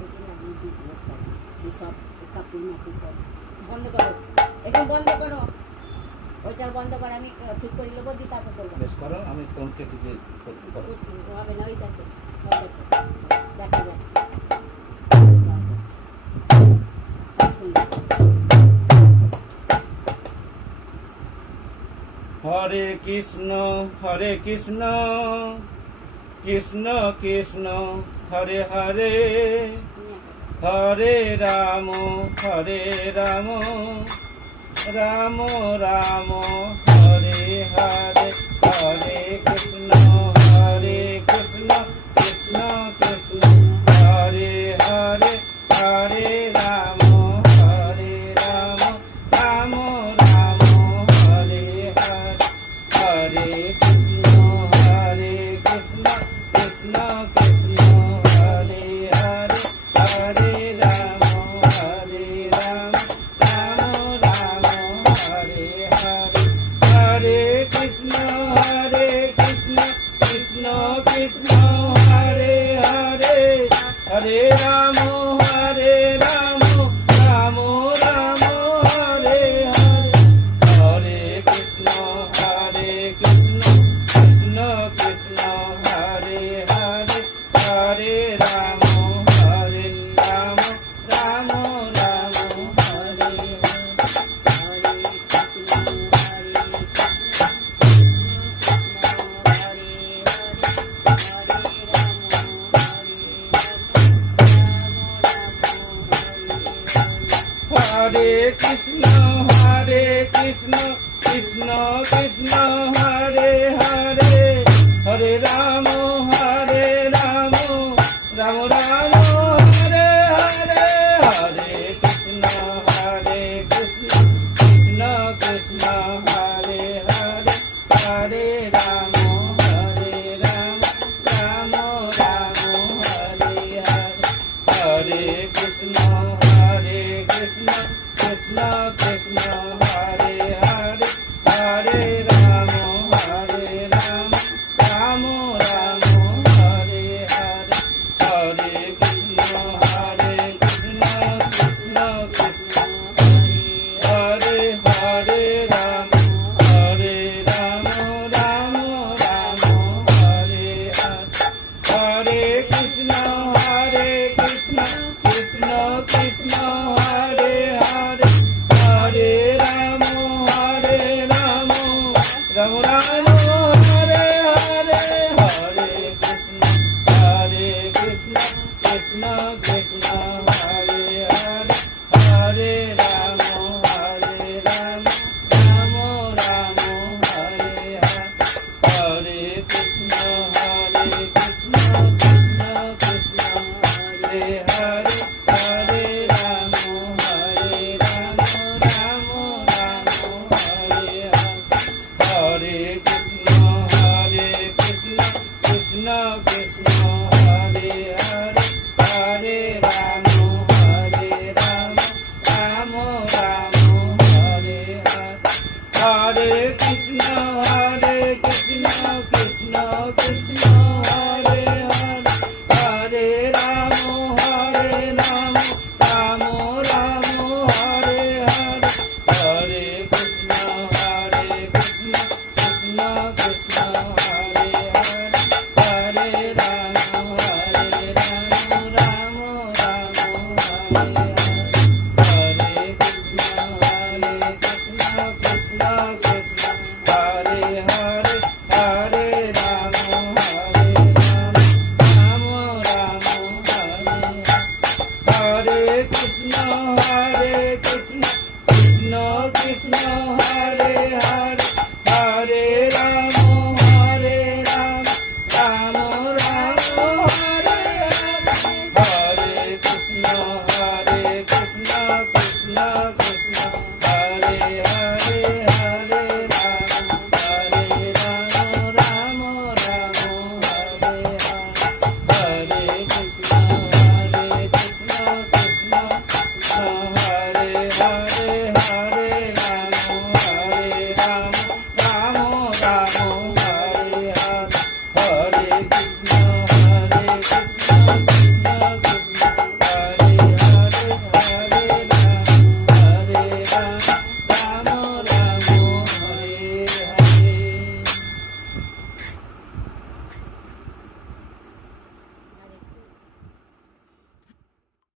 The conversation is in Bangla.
থেকে লাগিয়ে দিই বস্তায় এই সব কাপড় মাপড় সব বন্ধ করো, এখন বন্ধ করো, ওইটা বন্ধ করে আমি ঠিক করে নেবো দিই তারপর করবো। বেশ করো, আমি তোমাকে কেটে দিয়ে করবো। হবে না, ওই দেখো সব দেখো দেখা যাচ্ছে সব সুন্দর। হরে কৃষ্ণ কৃষ্ণ কৃষ্ণ হরে হরে, হরে রাম রাম রাম হরে হরে, হরে কৃষ্ণ কৃষ্ণ কৃষ্ণ হরে হরে, হরে রাম রাম রাম হরে হরে, হরে কৃষ্ণ কৃষ্ণ কৃষ্ণ হরে হরে, হরে রাম রাম রাম হরে হরে, হরে কৃষ্ণ কৃষ্ণ কৃষ্ণ হরে হরে, হরে রাম রাম রাম হরে হরে, হরে কৃষ্ণ কৃষ্ণ কৃষ্ণ হরে হরে, হরে রাম রাম রাম হরে হরে কৃষ্ণ কৃষ্ণ কৃষ্ণ হরে হরে, হরে রাম রাম রাম